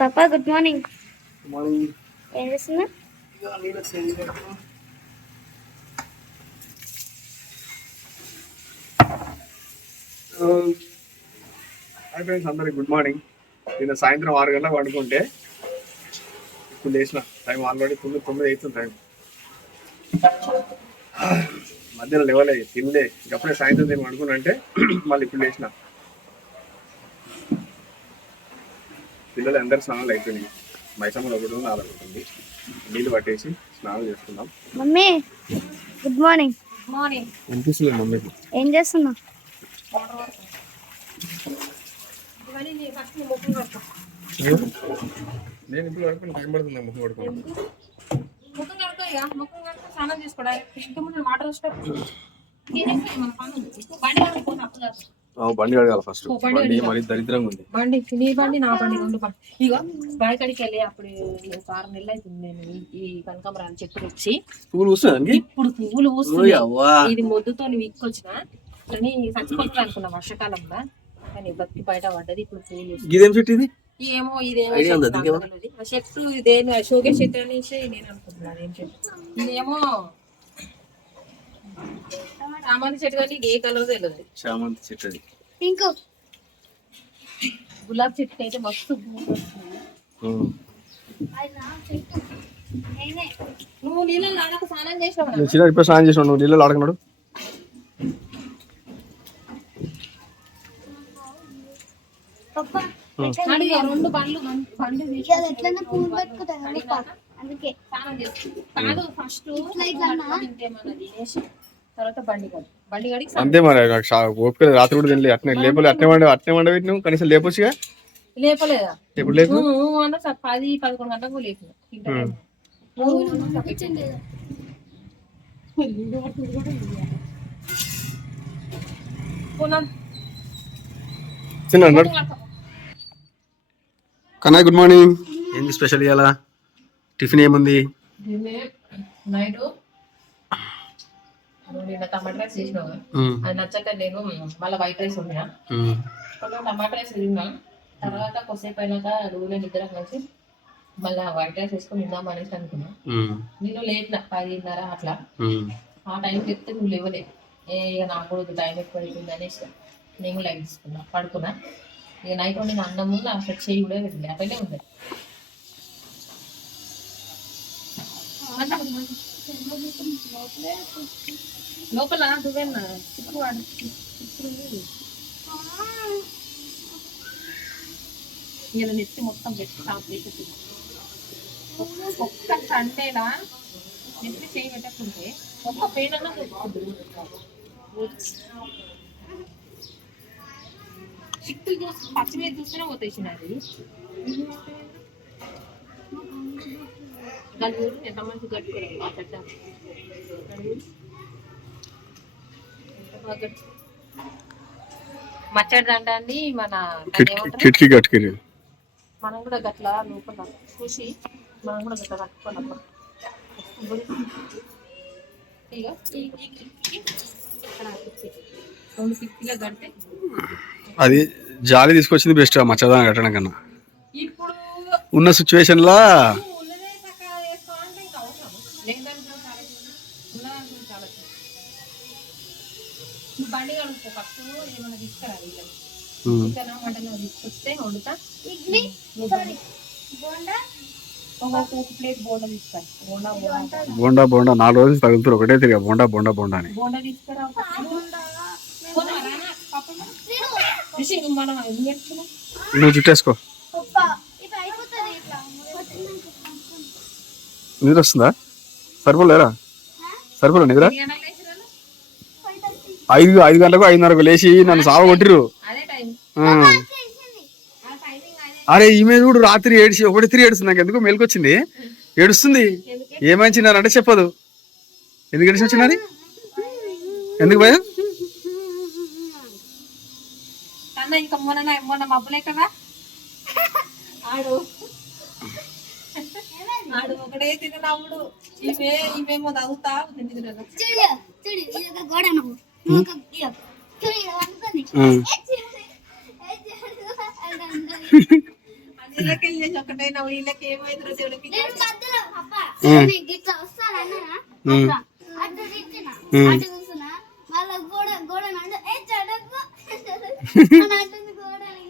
పాపా good morning. Morning. ఏం చేస్తున్నా? హాయ్ ఫ్రెండ్స్, అందరికి గుడ్ మార్నింగ్. నిన్న సాయంత్రం 6 గంటలకు పడుకుంటే ఇప్పుడు లేచిన టైం ఆల్రెడీ 9 అవుతుంది టైం. మధ్యలో లేవలే, తినలే, అప్పుడే సాయంత్రం నేను పడుకున్నా అంటే మళ్ళీ ఇప్పుడు లేచిన. పిల్లలు అందరు స్నానాలు అయిపోయినాయి. మైసమ్మలో ఒకటి నాలుగుంటుంది, నీళ్ళు పట్టేసి స్నానం చేసుకున్నాం. Mummy good morning. మార్నింగ్ అనిపిస్తుంది మమ్మీకి. ఏం చేస్తున్నావు? నేను ఇప్పుడు పడుకుని టైం పడుతుంది ముఖం పడుకుని. ముఖం కడుకో, ఇక ముఖం కడుకో, స్నానం చేసుకోవడానికి ఇంటి ముందు వాటర్ వస్తే బండి కడగాలి ఫస్ట్. బండి మరి దరిద్రంగా ఉంది. బండి నీ బండి నా బండి రెండు బండి. ఇగో బాయికాడికి వెళ్ళి అప్పుడు ఒక 6 నెలలు అవుతుంది నేను ఈ కనకాంబరాలు చెట్టు తెచ్చి పువ్వులు పూస్తుంది. ఇప్పుడు పువ్వులు పూస్తున్నాయి. ఇది మొద్దుతో విక్కొచ్చిన కానీ చచ్చిపోతుంది అనుకున్నా వర్షాకాలంలో, కానీ బతికి బయట పడ్డది. ఇప్పుడు పువ్వులు ఇదేం చెట్టు ఇది? ఏమో ఇదేమో చెట్టు, ఇదేమో షోకే చెట్టు అనేసి నేను అనుకుంటున్నాను. ఏం చెట్టు ఇదేమో చామంతి చెట్టు, కానీ ఏ కలర్ తెలియదు. చామంతి చెట్టు అది. పింక్. గులాబీ చెట్టు అయితే మస్తు నువ్వు నీళ్ళలో ఆడక స్నానం చేసినావు. ఇప్పుడు స్నానం చేసినావు, నువ్వు నీళ్ళు ఆడకున్నాడు. రెండు బండ్లు అందుకే ఫస్ట్ తర్వాత బండి గడికి అంతే మరి. ఓపిక రాత్రి కూడా తినలే. అట్నే లేపలే, అట్నే వండబెట్టి నువ్వు కనీసం లేపొచ్చుగా. లేపలేదా? ఎప్పుడు లేపు? 10-11 గంటలకు లేపు. తిన్నాడు కన్నా. Good morning. ఏంది స్పెషల్ ఇవాళ? టిఫిన్ ఏముంది? నైట్ నిన్న టమాటా రైస్ చేసినావు, అది నచ్చక నేను మళ్ళీ వైట్ రైస్ ఉన్నా. కొంచెం టమాటా రైస్ తిన్నా. తర్వాత కొద్దిసేపు అయినాక రూలే నిద్ర కలిసి మళ్ళీ వైట్ రైస్ వేసుకొని తిందాం అనేసి అనుకున్నా. నేను లేట్నా 10:30 అట్లా. ఆ టైంకి చెప్తే నువ్వు లేవలే. ఇక నాకు కూడా టైం ఎక్కువ అవుతుంది అనేసి నేను లైట్ తీసుకున్నా, పడుకున్నా. ఇక నైట్ నేను అన్నము అసలు చేయి కూడా పెట్టింది, అట్లనే ఉంది. లోపల నువ్వేనా చిప్పు ఇలా నెత్తి మొత్తం పెట్టి కాంప్లీట్. ఒక్క సండేలా నెత్తి చేయి పెట్టకుంటే ఒక్క పెయిన్ అన్నా చిక్కు చూసి పచ్చిమీద చూస్తేనే పోతాయి. నలుగురు ఎంత మంచి కట్టుకోలేదు ఆ చెడ్డ మచ్చడి అండి. మన కిటికీ కట్టుకుని మనం కూడా గట్లా లోపల చూసి మనం కూడా గట్లా కట్టుకోవాలి. రెండు కిటికీగా కడితే అది జాలి తీసుకొచ్చింది బెస్ట్. మచ్చదాన్ని కట్టడం కన్నా ఇప్పుడు ఉన్న సిచ్యువేషన్ లా బండి కడుక్కో. ఫస్ట్ ఏమైనా తీసుకురాలి, చికెన్ మటన్ తీసుకొస్తే వండుతా. ఒక ప్లేట్ బోండా తీసుకురా. బోండా 4 రోజులు తగులుతారు ఒకటే తిరిగా బోండా అని. బోండా తీసుకురా. మనం నువ్వు చుట్టేసుకో. నిద్ర వస్తుందా? సరిపోలేరా? నిద్ర 5 గంటలకు 5:30 లేచి నన్ను సావ కొట్టిరు. అరే ఈమె చూడు రాత్రి ఏడిచి 1:03 ఏడుస్తుంది. నాకు ఎందుకు మేలుకొచ్చింది, ఏడుస్తుంది. ఏమైంచినారంటే చెప్పదు. ఎందుకు ఏడిచి వచ్చినది? ఎందుకు భయం? ఇంకా మొన్న మబ్బులే కదా ఆడు ఒకటే తిన్నప్పుడు ఇవేమో తగ్గుతా వీళ్ళకెళ్ళి చేసి ఒకటైనా వీళ్ళకి ఏమైందో దేవుడికి నేను మధ్యలో అప్ప నేను ఇట్లా వస్తానన్నా అటు తిట్టిన అటు కూర్చున్నా మళ్ళీ గోడ నండు ఏ చెడకు అని అంటుంది గోడని.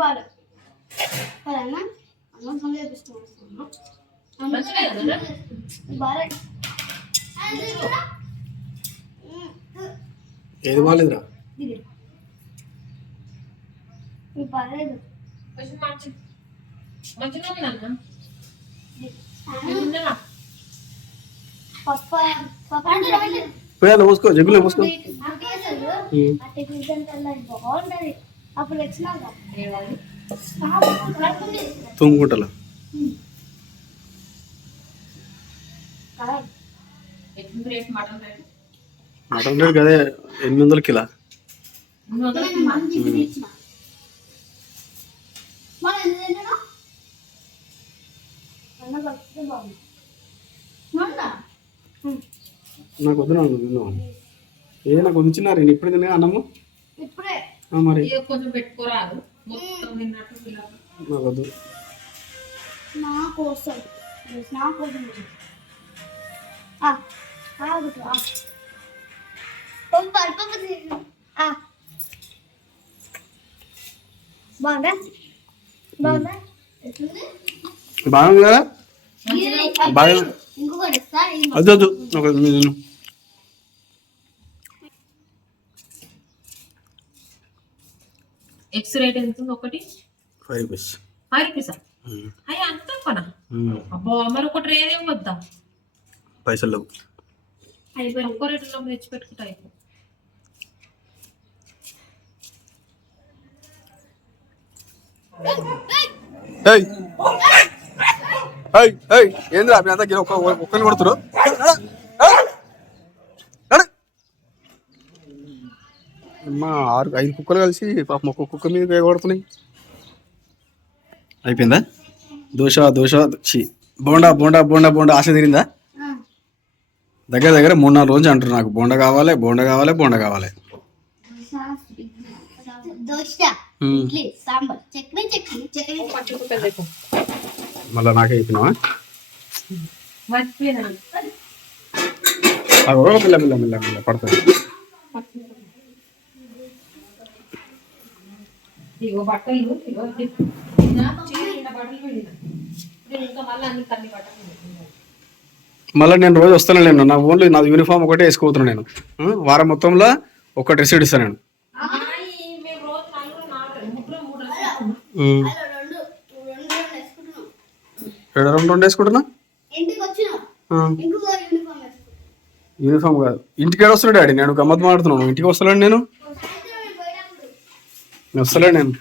బాగా అన్న అన్నం పని చేపిస్తున్నాను బాగా ఏది బాగాలేదురా బాగాలేదు పప్ప పోయాలి పోసుకో జగ్గులో పోసుకో బాగుంటది అప్పుడు వచ్చినాక తుమ్ముకుంటా మటన్ రేట్ కదే 800 కిలో. నాకు వద్దు నిన్ను ఏ నాకు వదిలిచ్చినారు నేను ఇప్పుడు తిన్నా అన్నము ఇప్పుడే మరి కొంచెం పెట్టుకోరాదు నాకు వద్దు నా కోసం బాగా బాగా బాగుంది కదా బాగా ఇంకొకటి ఇస్తా వద్దు వద్దు ఒక నేను ఎక్స్ రేట్ ఎంత ఒకటి 5 రూపీస్ 5 రూపీసా అయ్యా అంత తక్కువనా అబ్బో మరి ఒకటి రేట్ వద్దా పైసలు లేవు తక్కువ రేట్లో తెచ్చి పెట్టుకుంటా ఏంద్రా మీ అంతా ఒక్కరిని కొడుతురు అమ్మా 5 కుక్కలు కలిసి పాపం ఒక్క కుక్క మీద కొడుతున్నాయి. అయిపోయిందా దోశ దోశ బోండా బోండా బోండా బోండా ఆశ తీరిందా? దగ్గర దగ్గర 3-4 రోజులు అంటారు నాకు బోండా కావాలి బోండా కావాలి బోండా కావాలి. మళ్ళీ నాకే అయిపోయినావా? మెల్ల మెల్ల మెల్ల మెల్ల పడుతుంది. ఇగో బట్టలు మళ్ళీ నేను రోజు వస్తాను నేను నా ఓన్లీ నా యూనిఫామ్ ఒకటే వేసుకోతున్నాను నేను. వారం మొత్తంలో ఒక డ్రెస్ ఇస్తాను నేను. రెండు వేసుకుంటున్నా యూనిఫామ్ కాదు ఇంటికాడ వస్తున్నాడు డాడీ. నేను గమ్మత్ మాడుతున్నాను ఇంటికి వస్తాను నేను వస్తలేను నేను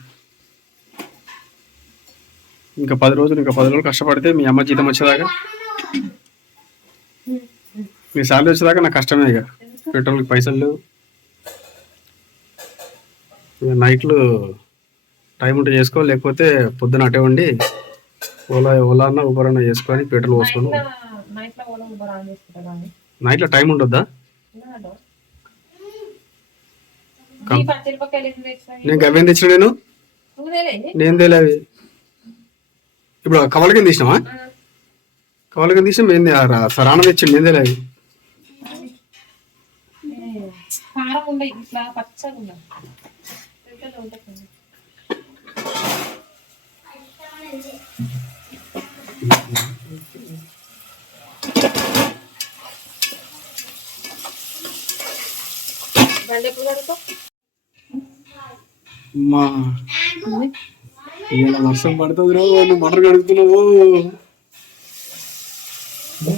ఇంకా 10 రోజులు కష్టపడితే మీ అమ్మ జీతం వచ్చేదాకా మీ శాలరీ వచ్చేదాకా నాకు కష్టమే. ఇక పెట్రోల్కి పైసలు లేవు. ఇక నైట్లు టైం ఉంటే చేసుకో లేకపోతే పొద్దున అటే ఉండి ఓలా అన్న ఊబర్ అన్న చేసుకొని పెట్రోల్ పోసుకొని. నైట్లో టైం ఉండొద్దా? నేను గవ్వేం తెచ్చిన నేను తేలేవి. ఇప్పుడు కవల కింద తీసినావా? కవల కింద తీసిన మేము సరాన తెచ్చిండు నేను తేలేవి. అమ్మా ఇలా వర్షం పడుతుంది రోజు మటన్ కడుగుతున్నావు.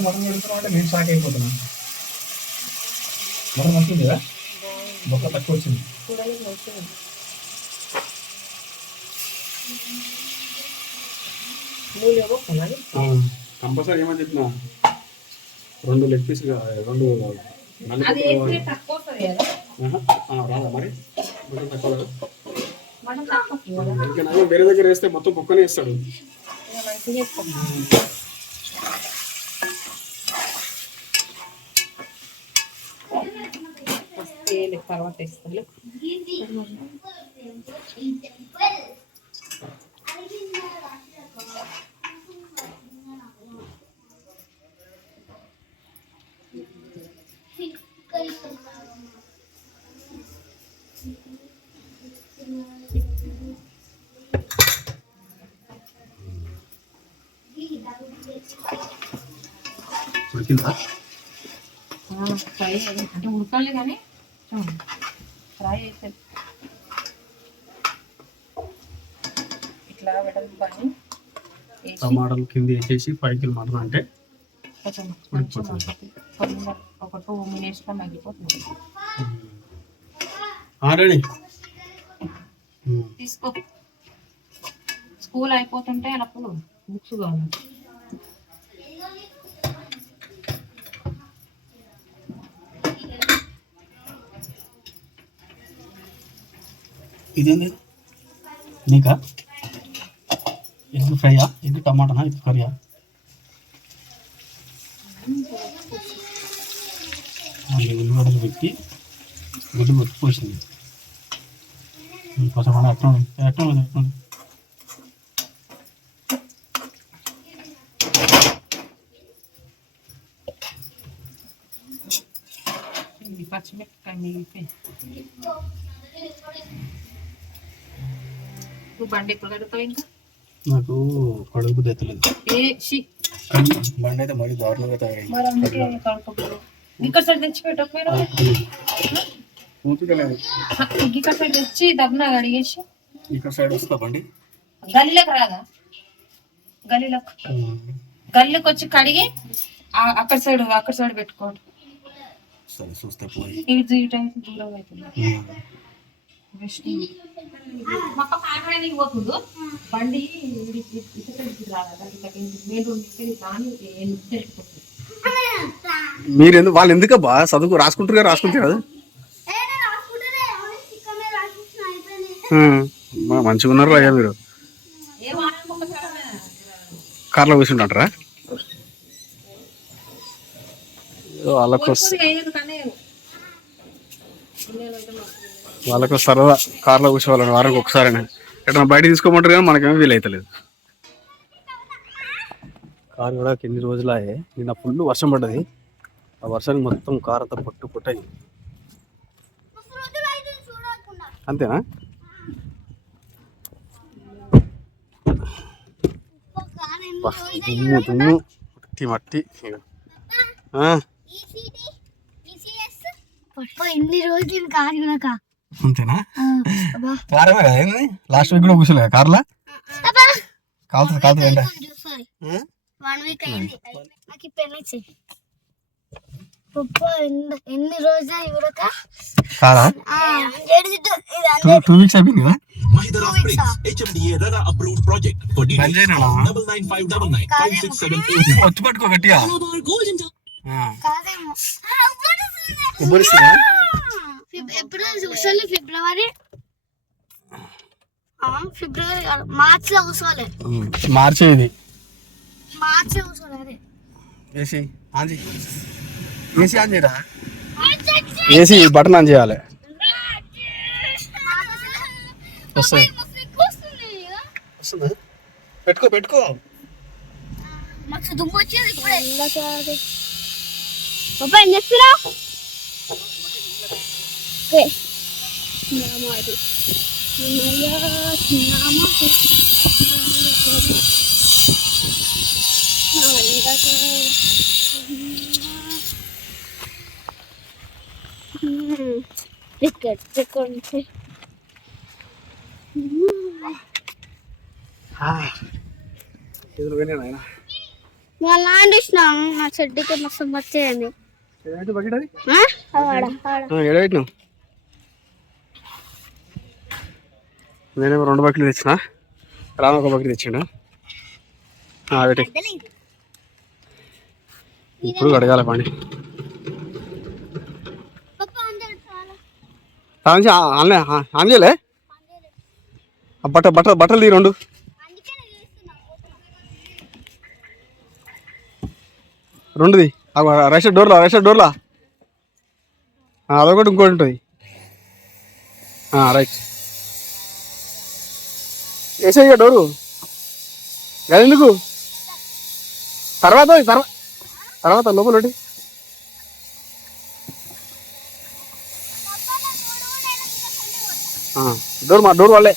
మటన్ కడుగుతున్నావు అంటే నేను షాక్ అయిపోతున్నా. మటన్ మంచిది కదా బొక్క తక్కువ వచ్చింది. కంపల్సరీ ఏమని చెప్పిన 2 లెగ్ పీస్ 2 రాదా మరి తక్కువ వేరే దగ్గర వేస్తే మొత్తం బొక్కనే ఇస్తాడు. మంచిగా చేసుకోండి. తర్వాత వేస్తాను. ఫ్రై అంటే ఉడకాలి కానీ ఫ్రై అయితే ఇట్లా వెడల్పు పని టమాటాలు కింద వేసేసి 5 కిలో మటన్ అంటే కొంచెం ఒక 2 మినిట్స్లో మగ్గిపోతుంది. రెడీ తీసుకో. స్కూల్ అయిపోతుంటే అప్పుడు బుక్స్ కావాలి. ఇదేంది నీకా? ఎగ్ ఫ్రైయా, ఎగ్ టమాటానా, ఎగ్ కర్రీయా? ఉల్లిగడ్డలు పెట్టి గుడ్డు కొట్టి పోసింది. కొంచెం ఎట్లా పచ్చిమిరపకాయ మిగిలిపోయి బండి ఎప్పుడు కడుగుతావు? ఇంకా నాకు కడుగు తెత్తలేదు. బండి అయితే మరీ దారుణంగా తయారైంది. ఇక్కడ సైడ్ తెచ్చి పెట్టకపోయినా ఇక్కడ సైడ్ తెచ్చి దబ్బున కడిగేసి ఇక్కడ సైడ్ వస్తా బండి గల్లీలోకి రాగా గల్లీకి వచ్చి కడిగి అక్కడ సైడ్ పెట్టుకోండి. సరే చూస్తే పోయి దూరం అవుతుంది. పోతుందో బండి మీరు వాళ్ళు ఎందుకబ్బా చదువు రాసుకుంటారు కదా. మంచిగా ఉన్నారు అయ్యా. మీరు కార్లో కూర్చుంటారా? వాళ్ళకు సరదా కార్లో కూర్చోవాలని వారానికి ఒకసారి ఎట్లా బయట తీసుకోమంటారు కానీ మనకేమో వీలైతలేదు. కారు కూడా ఎన్ని రోజులాయే. నిన్న ఫుల్ వర్షం పడ్డది. ఆ వర్షానికి మొత్తం కారు అంతా పట్టు అయింది. అంతేనా? దుమ్ము మట్టి ఎన్ని రోజులు కారు. అంతేనా? కారమే కదా. లాస్ట్ వీక్ కూడా కూర్చోలే కార్లా. కాలుతుంది ఏంటా? 1 వీక్ అయింది నాకు పెళ్లి. ఎన్ని రోజులు కారా? 2 వీక్స్ అయిపోయింది కదా. వచ్చి పట్టుకో గట్టిగా. ఎప్పుడు కూర్చోాలి? ఫిబ్రవరి మార్చ్ లో కూర్చోవాలి. మార్చి ఇది మార్చ్ లో కూర్చోవాలి. ఏసీ ఆన్ చేయరా? ఏసీ బటన్ ఆన్ చేయాలి. వస్తుంది. పెట్టుకో. మాకు దుమ్ము వచ్చేది ఇప్పుడే. పాపా ఏం చేస్తున్నావు? వాళ్ళ నా చెడ్డీకి మొత్తం వచ్చేయండి. నేనేమో 2 బకెట్లు తెచ్చిన. రామ 1 బకెట్ తెచ్చిండు. ఇప్పుడు కడగాలి బండి. ఆన్ చేయలే. బట్టలు తీ 2. రెండుది రైట్ సైడ్ డోర్లా అదొకటి ఇంకోటి ఉంటుంది. రైట్ వేసేయ్యా డోరు. ఎందుకు తర్వాత లోపల ఒకటి డోర్ వాళ్ళే.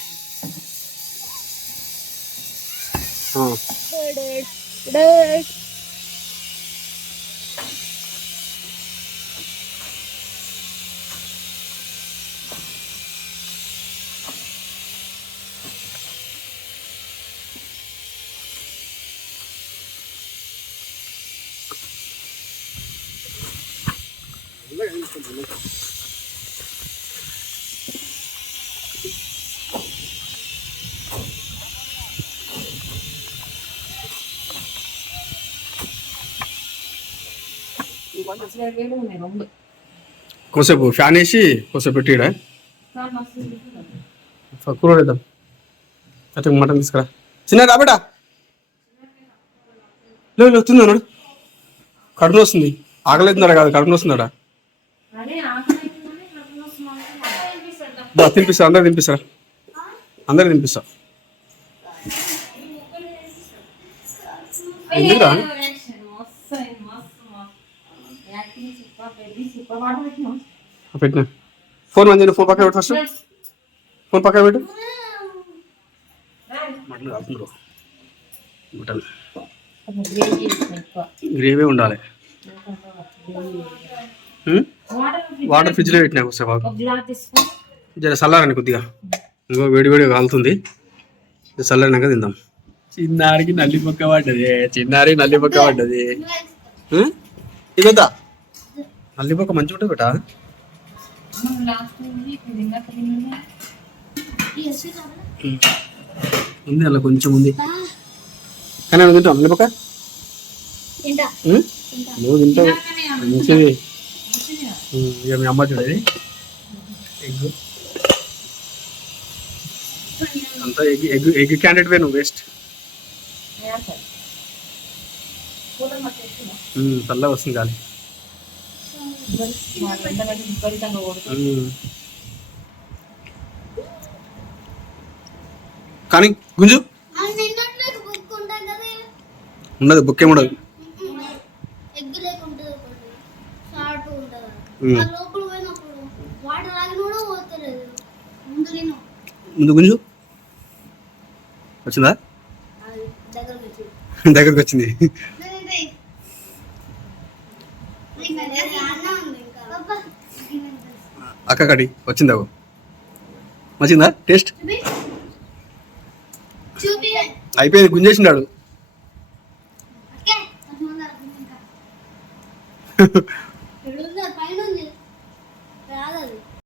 కొద్దిసేపు ఫ్యాన్ వేసి కొద్దిసేపు పెట్టిడా కూర వేద్దాం. అయితే మటన్ తీసుకురా. చిన్న రాబేటా లేదు వస్తుందన్నాడు. కడుపు వస్తుంది. ఆకలిస్తున్నాడా కాదు, కడుపు వస్తున్నాడా. తినిపిస్తా, అందరు తినిపిస్తారా, అందరు తినిపిస్తా. ఎందుకురా పెట్టినా ఫోన్ మంచి ఫోన్ పక్కన పెట్టు. ఫస్ట్ ఫోన్ పక్కన పెట్టు. మటన్ కాల్తుండ్రు. మటన్ గ్రేవీ ఉండాలి. వాటర్ ఫ్రిడ్జ్లో పెట్టినా వస్తే బాగా జర చల్లారండి కొద్దిగా. ఇంకో వేడిగా కాలుతుంది. చల్లారినాక తిందాం. చిన్నారికి నల్లి పక్క పడ్డది. ఇదొద్దా నల్లిపొక్క మంచి ఉంటుంది బేటా. ఉంది అలా కొంచెం ఉంది. కానీ నువ్వు తింటావు నల్లిపొక్క? నువ్వు తింటావు మంచిది. ఇక మీ అమ్మ చూడేది ఎగ్ అంతా ఎగ్ క్యాండిడేట్ వే నువ్వు వేస్ట్. చల్లగా వస్తుంది గాలి. కానీ గుంజు ఉండదు, బుక్ ఏముండదు. ముందు గుంజు వచ్చిందా? దగ్గరకు వచ్చింది. అక్క కడి వచ్చిందా? మంచిదా టేస్ట్? అయిపోయింది, గుంజేసినాడు.